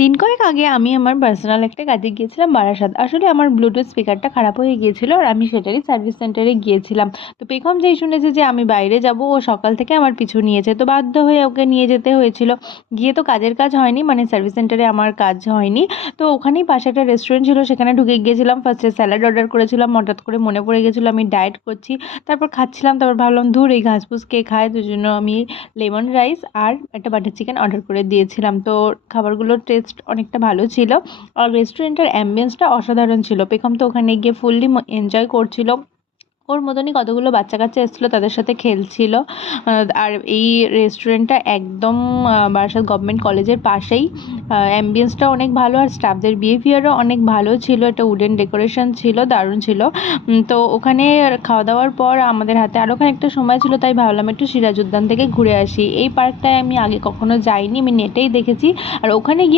দিন কয়েক আগে আমি আমার পার্সোনাল একটা কাজে গিয়েছিলাম বারাসাত। আসলে আমার ব্লুটুথ স্পিকারটা খারাপ হয়ে গিয়েছিল আর আমি সেটারই সার্ভিস সেন্টারে গিয়েছিলাম। তো পেখম যেই শুনেছে যে আমি বাইরে যাব, ও সকাল থেকে আমার পিছু নিয়েছে, তো বাধ্য হয়ে ওকে নিয়ে যেতে হয়েছিল। গিয়ে তো কাজের কাজ হয়নি, মানে সার্ভিস সেন্টারে আমার কাজ হয়নি। তো ওখানেই পাশে একটা রেস্টুরেন্ট ছিল, সেখানে ঢুকে গিয়েছিলাম। ফার্স্টে স্যালাড অর্ডার করেছিলাম, হঠাৎ করে মনে পড়ে গেছিলো আমি ডায়েট করছি। তারপর খাচ্ছিলাম, তারপর ভাবলাম ধুর এই ঘাসফুস কে খায়, তো জন্য আমি লেমন রাইস আর একটা বাটার চিকেন অর্ডার করে দিয়েছিলাম। তো খাবারগুলোর টেস্ট অনেকটা ভালো ছিল আর রেস্টুরেন্টের অ্যাম্বিয়েন্সটা অসাধারণ ছিল। পেখম তো ওখানে গিয়ে ফুললি এনজয় করছিল। ওর মতনই কতগুলো বাচ্চা কাচ্চা এসেছিলো, তাদের সাথে খেলছিল। আর এই রেস্টুরেন্টটা একদম বারাসাত গভর্নমেন্ট কলেজের পাশেই। অ্যাম্বিয়েন্সটা অনেক ভালো আর স্টাফদের বিহেভিয়ারও অনেক ভালো ছিল। একটা উডেন ডেকোরেশন ছিল, দারুণ ছিল। তো ওখানে খাওয়া দাওয়ার পর আমাদের হাতে আরও খানিকটা সময় ছিল, তাই ভাবলাম একটু সিরাজ উদ্যান থেকে ঘুরে আসি। এই পার্কটায় আমি আগে কখনো যাইনি, আমি নেটেই দেখেছি। আর ওখানে গিয়ে